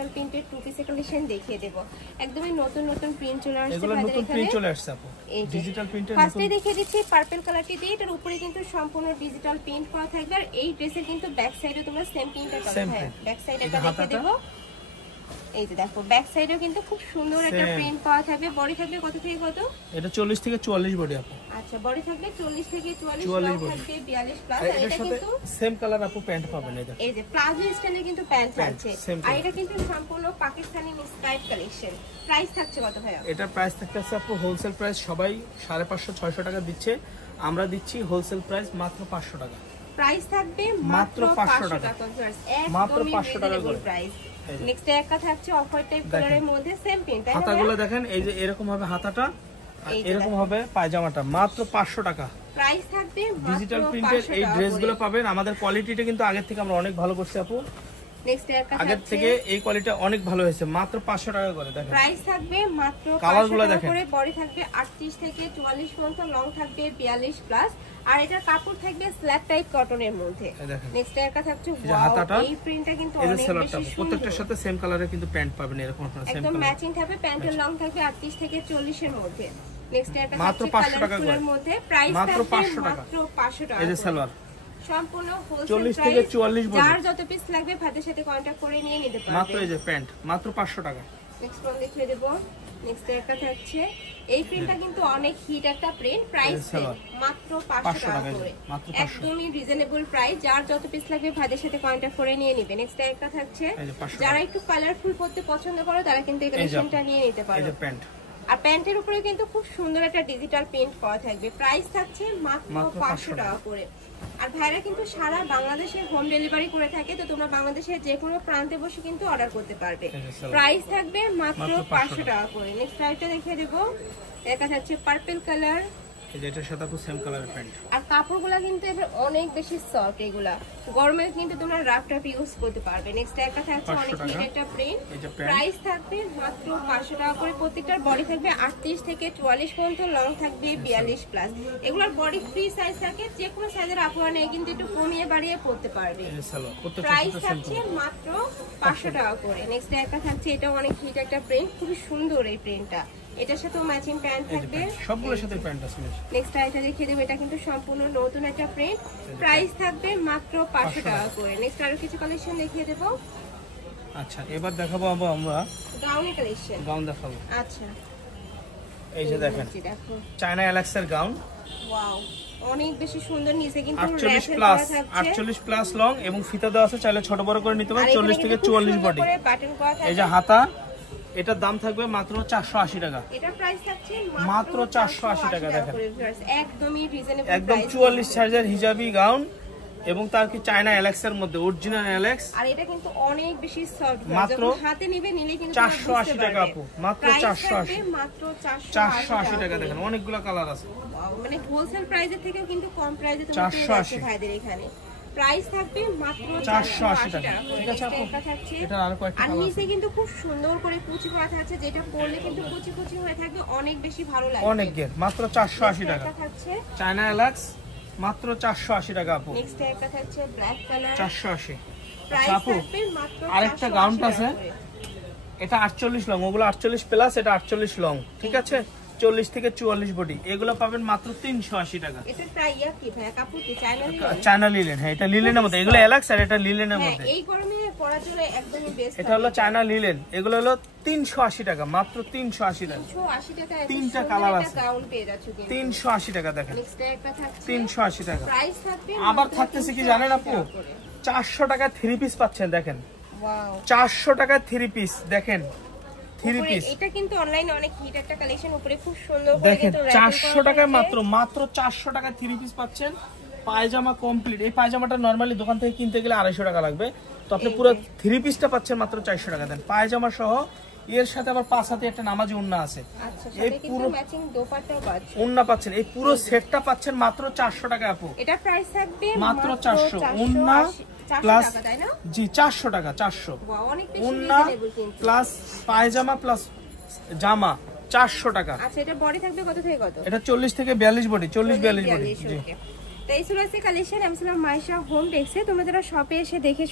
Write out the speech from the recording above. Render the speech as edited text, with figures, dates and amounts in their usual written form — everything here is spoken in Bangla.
ডিজিটাল প্রিন্টের টু পিসের কালেকশন দেখিয়ে দেব। একদমই নতুন নতুন প্রিন্ট চলে আসছে, এগুলো নতুন প্রিন্ট চলে আসছে আপু ডিজিটাল প্রিন্টের। ফার্স্টে দেখিয়ে দিচ্ছি পার্পল কালারটি দিয়ে, এটার উপরে কিন্তু সম্পূর্ণ ডিজিটাল প্রিন্ট করা থাকবে। আর এই ড্রেসের কিন্তু ব্যাক সাইডে তোমরা সেম প্রিন্টটা পাবে। হ্যাঁ, ব্যাক সাইডে এটা দেখিয়ে দেব। এই যে দেখো ব্যাক সাইডেও কিন্তু খুব সুন্দর একটা প্রিন্ট পাওয়া থাকবে। বডি থাকবে কত থেকে কত? এটা 40 থেকে 44 বডি আপু। আচ্ছা, বডি থাকবে 40 থেকে 44 বডি থাকবে 42 প্লাস। আর এটা কিন্তু সেম কালার আপু প্যান্ট পাবেন। এই যে প্লাজো স্টাইলে কিন্তু প্যান্ট আছে। আর এটা কিন্তু সম্পূর্ণ পাকিস্তানি ইন্সপায়ার্ড কালেকশন। প্রাইস থাকছে কত ভাইয়া? এটা প্রাইস থাকছে আপু হোলসেল প্রাইস সবাই 550 600 টাকা দিচ্ছে, আমরা দিচ্ছি হোলসেল প্রাইস মাত্র 500 টাকা। প্রাইস থাকবে মাত্র 500 টাকা। মাত্র 500 টাকা করে প্রাইস। নেক্সট একটা থাকছে অফ হোয়াইট টাইপ কালারের মধ্যে সেম প্রিন্ট। হাতাগুলো দেখেন, এই যে এরকম হবে হাতাটা, আর এরকম হবে পায়জামাটা, মাত্র 500 টাকা। প্রাইস থাকবে ডিজিটাল প্রিন্টের এই ড্রেসগুলো পাবেন। আমাদের কোয়ালিটিটা কিন্তু আগের থেকে আমরা অনেক ভালো করছি আপু। নেক্সট একটা আগের থেকে এই কোয়ালিটি অনেক ভালো হয়েছে, মাত্র 500 টাকা করে। দেখেন প্রাইস থাকবে মাত্র 500 টাকা করে। বডি থাকবে 38 থেকে 44 পর্যন্ত, লং থাকবে 42 প্লাস। আর এটার কাপড় থাকবে স্ল্যাব টাইপ কটনের মধ্যে। নেক্সট একটা থাকছে ওয়াও, এই প্রিন্টটা কিন্তু অনেক বেশি সুন্দর। প্রত্যেকটার সাথে সেম কালারের কিন্তু প্যান্ট পাবেন, এরকম আপনারা সেম একদম কালার ম্যাচিং থাকবে। প্যান্টের লং থাকবে 38 থেকে 40 এর মধ্যে। নেক্সট একটা মাত্র 500 টাকা করে মধ্যে। প্রাইস মাত্র 500 টাকা। মাত্র 500 টাকা। এই যে সালোয়ার সম্পূর্ণ হোলসেল 40 থেকে 44 বডি, যার যত পিস লাগবে ভাইদের সাথে কন্টাক্ট করে নিয়ে নিতে পারবে। মাত্র এই যে প্যান্ট মাত্র 500 টাকা। নেক্সট ওয়ান দেখিয়ে দেব। নেক্সট একটা থাকছে এই প্রিন্টটা কিন্তু অনেক হিট একটা প্রিন্ট। প্রাইস মাত্র 500 টাকা করে, একদমই রিজনেবল প্রাইস। যার যত পিস লাগবে ভাইদের সাথে কন্টাক্ট করে নিয়ে নেবে। নেক্সট একটা থাকছে যারা একটু কালারফুল পড়তে পছন্দ করে তারা কিন্তু এই কালেকশনটা নিয়ে নিতে পারে। এই যে প্যান্ট, আর প্যান্টের উপরে কিন্তু খুব সুন্দর একটা ডিজিটাল প্রিন্ট করা থাকবে। প্রাইস থাকছে মাত্র 500 টাকা করে। আর ভাইরা কিন্তু সারা বাংলাদেশে হোম ডেলিভারি করে থাকে, তো তোমরা বাংলাদেশের যে কোনো প্রান্তে বসে কিন্তু অর্ডার করতে পারবে। প্রাইস থাকবে মাত্র 500 টাকা করে। নেক্সট আইটেমটা দেখিয়ে দেব। এটা হচ্ছে পার্পল কালার, এটার সাথে আপু সেম কালারের প্যান্ট। আর কাপড়গুলো কিন্তু এবার অনেক বেশি সফট। এগুলা গরমে কিন্তু তোমরা রাফ টাফ ইউজ করতে পারবে। নেক্সট একটা থাকছে অনেক হিট একটা প্রিন্ট। প্রাইস থাকবে মাত্র 500 টাকা করে। প্রত্যেকটার বডি থাকবে 38 থেকে 44 পর্যন্ত, লং থাকবে 42 প্লাস। এগুলোর বডি ফ্রি সাইজ থাকে, যে কোনো সাইজের আপুরা নেই কিন্তু একটু কমিয়ে বাড়িয়ে পড়তে পারবে। প্রাইস থাকছে মাত্র 500 টাকা করে। নেক্সট একটা থাকছে এটা অনেক হিট একটা প্রিন্ট, খুবই সুন্দর এই প্রিন্টটা। এটার সাথেও ম্যাচিং প্যান্ট থাকবে, সবগুলোর সাথে প্যান্ট আছে। নেক্সট আইটা দেখিয়ে দেব। এটা কিন্তু সম্পূর্ণ নতুন একটা প্রিন্ট। প্রাইস থাকবে মাত্র 500 টাকা করে। নেক্সট আরো কিছু কালেকশন দেখিয়ে দেব। আচ্ছা, এবার দেখাবো আমরা গাউনের কালেকশন। গাউন দেখাবো। আচ্ছা, এই যে দেখেন দেখো চায়না এলাক্সের গাউন। ওয়াও, অনেক বেশি সুন্দর। নিচে কিন্তু 48 প্লাস লং এবং ফিতা দেওয়া আছে, চাইলে ছোট বড় করে নিতে পারেন। 40 থেকে 44 বডি। এই যে হাতা, এটার দাম থাকবে মাত্র 480 টাকা। এটা প্রাইস থাকছে মাত্র 480 টাকা। দেখেন একদমই রিজনেবল একদম 44 সাইজের হিজাবি গাউন এবং তার কি চায়না এলাক্সের মধ্যে অরিজিনাল এলাক্স। আর এটা কিন্তু অনেক বেশি সফট, মাত্র হাতে নিবে নিলে কিন্তু 480 টাকা আপু, মাত্র 480। মাত্র 480 টাকা। দেখেন অনেকগুলো কালার আছে, মানে হোলসেল প্রাইসের থেকেও কিন্তু কম প্রাইসে তোমরা পেয়ে যাচ্ছে ভাইদের এখানে। প্রাইস থাকবে মাত্র 480 টাকা। ঠিক আছে আপু, এটা আর কয়েকটা কালার। আর নিচে কিন্তু খুব সুন্দর করে কুচি করা থাকছে, যেটা পরলে কিন্তু কুচি কুচি হয়ে থাকবে, অনেক বেশি ভালো লাগবে। অনেক গের, মাত্র 480 টাকা। চায়না এলাক্স মাত্র 480 টাকা আপু। নেক্সট একটা থাকছে ব্ল্যাক কালার, 480। প্রাইস থাকবে মাত্র 480। আরেকটা গাউন আছে, এটা 48 লং, ওগুলো 48 প্লাস, এটা 48 লং। ঠিক আছে, 40 থেকে 44 বডি। এগুলো পাবেন মাত্র 380 টাকা। এটা টাইয়া কি ভাই? কাপড় কি চায়না লিলেন? হ্যাঁ, এটা লিলেনের মধ্যে। এগুলো এলাক্স আর এটা লিলেনের মধ্যে। এই গরমে পরার জন্য একদমই বেস্ট। এটা হলো চায়না লিলেন, এগুলো হলো 380 টাকা, মাত্র 380 টাকা। 380 টাকা তিনটা কালার আছে, গাউন পেয়ে যাচ্ছ কিন্তু 380 টাকা। দেখেন নেক্সট একটা থাকছে 380 টাকা। প্রাইস থাকবে আবার থাকতেছে কি জানেন আপু, 400 টাকা 3 পিস পাচ্ছেন। দেখেন ওয়াও, 400 টাকা 3 পিস। দেখেন 3 পিস, এটা কিন্তু অনলাইনে অনেক হিট একটা কালেকশন। উপরে খুব সুন্দর করে দেখেন 400 টাকায় মাত্র 400 টাকা 3 পিস পাচ্ছেন। পায়জামা কমপ্লিট। এই পায়জামাটা নরমালি দোকান থেকে কিনতে গেলে 250 টাকা লাগবে, তো আপনি পুরো 3 পিসটা পাচ্ছেন মাত্র 400 টাকা। দেন পায়জামা সহ, এর সাথে আবার 5 হাতে একটা নামাজি ওন্না আছে। আচ্ছা, সাথে কিন্তু ম্যাচিং দোপাট্টাও পাচ্ছেন, ওন্না পাচ্ছেন। এই পুরো সেটটা পাচ্ছেন মাত্র 400 টাকা আপু। এটা প্রাইস থাকবে মাত্র 400। ওন্না প্লাস, জি 400 টাকা, 400 ওন্না প্লাস পায়জামা প্লাস জামা 400 টাকা। আচ্ছা, এটা বডি থাকবে কত থেকে কত? এটা 40 থেকে 42 বডি, 40-42 বডি। জি, তো এই ছিল কালেকশন। আমি ছিলাম মাইশা হোম ডেস্কে। তোমরা যারা শপে এসে দেখে